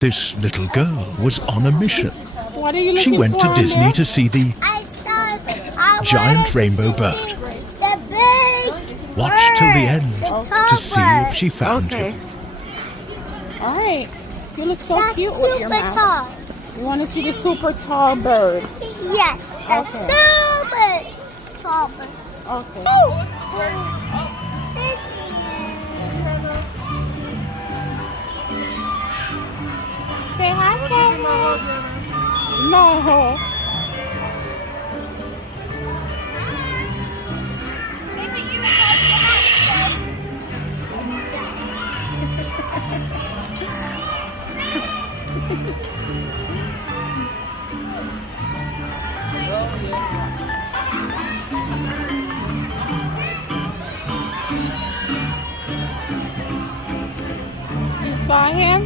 This little girl was on a mission. What are you She looking went for to Disney there? to see the giant rainbow bird. The big Watch till the end tall to see if she found Okay. him. All right. You look so That's cute with your super mouth. tall. You want to see the super tall bird? Yes, that's Okay. super tall. Okay. Say hi, Grandma. No. You saw him?